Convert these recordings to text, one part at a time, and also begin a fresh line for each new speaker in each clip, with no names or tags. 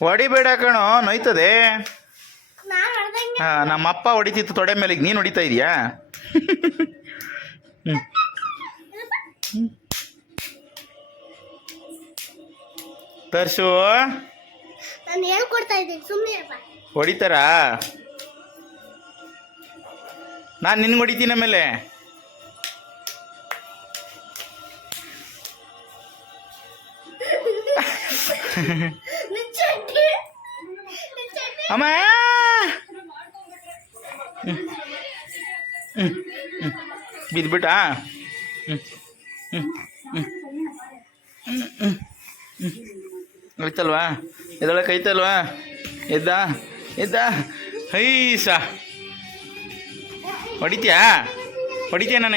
ಹೊಡಿಬೇಡ ಕಣೋ ನೋಯ್ತದೆ. ನಮ್ಮ ನಮ್ಮಪ್ಪ ಹೊಡಿತಿತ್ತು ತೊಡೆ ಮೇಲೆ ನೀನು ಹೊಡಿತಾ ಇದೀಯಾ? ತರ್ಸು. ಹೊಡಿತಾರಾ? ನಾನು ನಿನ್ಗೆ ಹೊಡಿತೀನಿ ಆಮೇಲೆ. ಅಮ್ಮ! ಹ್ಞೂ ಆಯ್ತಲ್ವಾ ಎದೊಳಕ್ಕೆ ಐತಲ್ವಾ ಎದ್ದ? ಎದ್ದ? ಐಸ ಹೊಡಿತೀಯಾ? ಹೊಡಿತೀಯ ನಾನು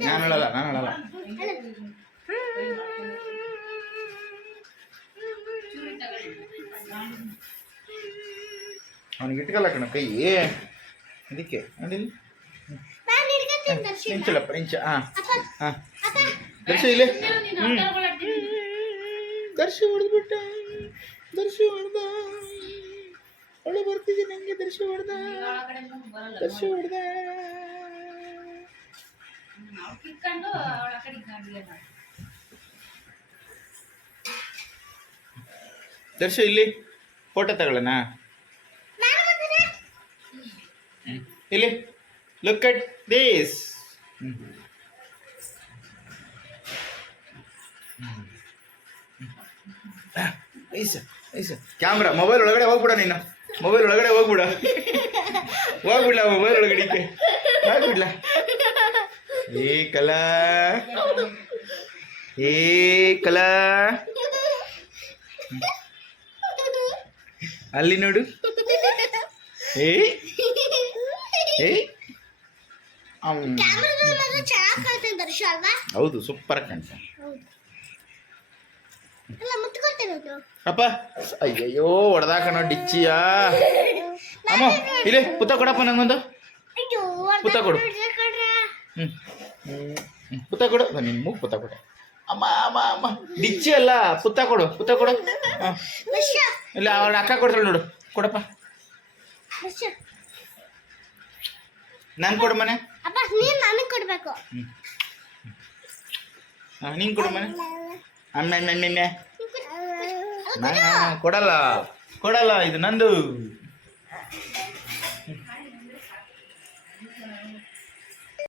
ನಾನು ಹೇಳಲ್ಲ ನಾನು ಹೇಳಲ್ಲ ಅವನಿಗೆ ಇಟ್ಕಲ್ಲ ಕಣ ಕೈ ಅದಕ್ಕೆ ಅದಿಲ್ಲ ಇಂಚಲಪ್ಪ ಇಂಚ ಹಾಂ ಹಾಂ ದರ್ಶಿ ಇಲ್ಲಿ. ಹ್ಞೂ ದರ್ಶಿ ಹೊಡೆದ್ಬಿಟ್ಟ. ದರ್ಶಿ ಹೊಡೆದ. ಒಳ್ಳೆ ಬರ್ತಿದ್ದೆ ನಂಗೆ ದರ್ಶಿ ಹೊಡೆದ. ದರ್ಶಿ ಹೊಡೆದ. ದರ್ಶ ಇಲ್ಲಿ ಫೋಟೋ ತಗೊಳ್ಳೋಣ. ಇಲ್ಲಿ. Look at this. ಐಸ ಕ್ಯಾಮ್ರಾ ಮೊಬೈಲ್ ಒಳಗಡೆ ಹೋಗ್ಬಿಡ ನೀನು. ಮೊಬೈಲ್ ಒಳಗಡೆ ಹೋಗ್ಬಿಡ. ಹೋಗ್ಬಿಡ್ಲ ಮೊಬೈಲ್ ಒಳಗಡೆ ಹೋಗ್ಬಿಡ್ಲ. ಏ ಕಲಾ. ಏ ಕಲಾ. ಅಲ್ಲಿ ನೋಡು. ಏ? ಏ? ಹೌದು ಸೂಪರ್
ಕಾಣ್ತಾನೆ
ಅಪ್ಪ. ಅಯ್ಯಯ್ಯೋ ಹೊಡೆದಾಕಣ ಡಿಚ್ಚಿಯಾ? ಅಮ್ಮ ಇಲ್ಲಿ ಪುತ್ತ ಕೊಡಪ್ಪ ನಂಗೊಂದು. ಪುತ್ತ ಕೊಡು. ಹ್ಞೂ ಪುತ್ತ ಕೊಡು. ನಿನ್ನ ಮೂಗು ಪುತ್ತ ಕೊಡು. ಅಮ್ಮ ಅಮ್ಮ ಅಮ್ಮ. ಡಿಚ್ಚಿ ಅಲ್ಲ ಪುತ್ತ ಕೊಡು ಪುತ್ತ ಕೊಡು. ಇಲ್ಲ ಅವಳ ಅಕ್ಕ ಕೊಡ್ತಾಳೆ ನೋಡು. ಕೊಡಪ್ಪ. ನಾನು ಕೊಡು ಮನೆ.
ಅಪ್ಪ ನೀನು ನನಗೆ ಕೊಡ್ಬೇಕು.
ಹಾಂ ನೀನು ಕೊಡು ಮನೆ. ಅಮ್ಮ ನಾನು ಕೊಡಲ್ಲ. ಕೊಡಲ್ಲ ಇದು ನಂದು.